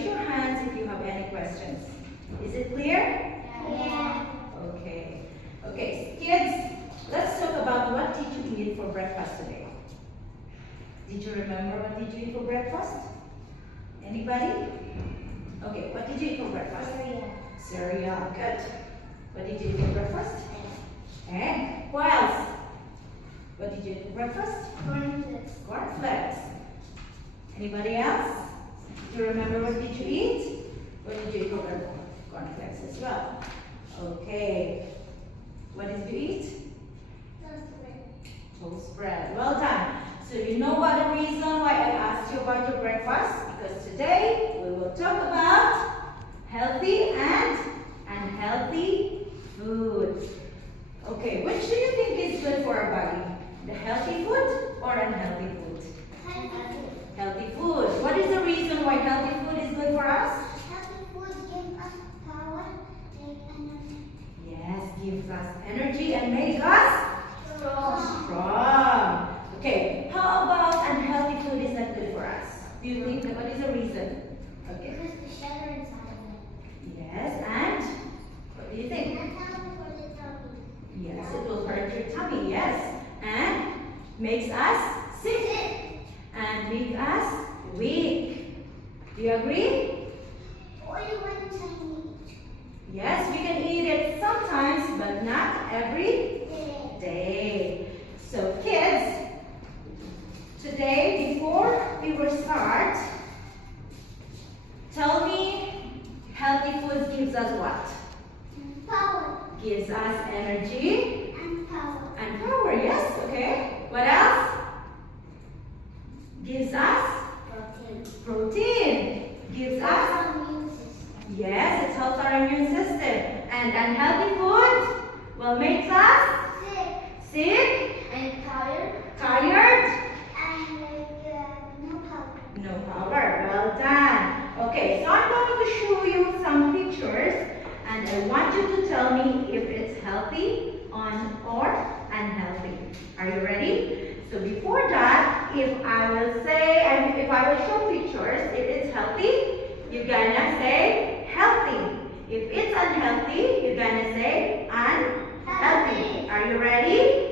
raise your hands if you have any questions. Is it clear? Yeah. Okay. Okay, kids, let's talk about what did you eat for breakfast today? Did you remember what did you eat for breakfast? Anybody? Okay, what did you eat for breakfast? Cereal. Good. What did you eat for breakfast? Egg. What else? What did you eat for breakfast? Cornflakes. Cornflakes. Anybody else? Do you remember what did you eat? What did you eat for breakfast? Cornflakes as well. Okay. What did you eat? Toast bread. Well done. So you know what the reason why I asked you about your breakfast? Because today we will talk about healthy and unhealthy food. Okay, which do you think is good for our body? The healthy food or unhealthy food? Healthy food. What is the reason why healthy food is good for us? Healthy food gives us power and energy. Yes, gives us energy and makes us strong. Okay, how about unhealthy food is not good for us? Do you think that what is the reason? Okay. Because the sugar inside of it. Yes, and what do you think? That's healthy for the tummy. Yes, it will hurt your tummy, yes. And makes us sick and makes us weak. Do you agree? Only one time Yes, we can eat it sometimes, but not every day. So kids, today before we will start, tell me healthy foods gives us what? power Gives us energy and power. and power, yes, okay. What else? Gives us Protein. protein. Gives us, Immune system. yes, it helps our immune system. And unhealthy food will make us sick, And tired. tired, And no power. no power. Well done. Okay, so I'm going to show you some pictures and I want you to tell me if it's healthy or unhealthy. Are you ready? So before that, if I will say, and if I will show pictures, if it's healthy, you're gonna say healthy. If it's unhealthy, you're gonna say unhealthy. Are you ready?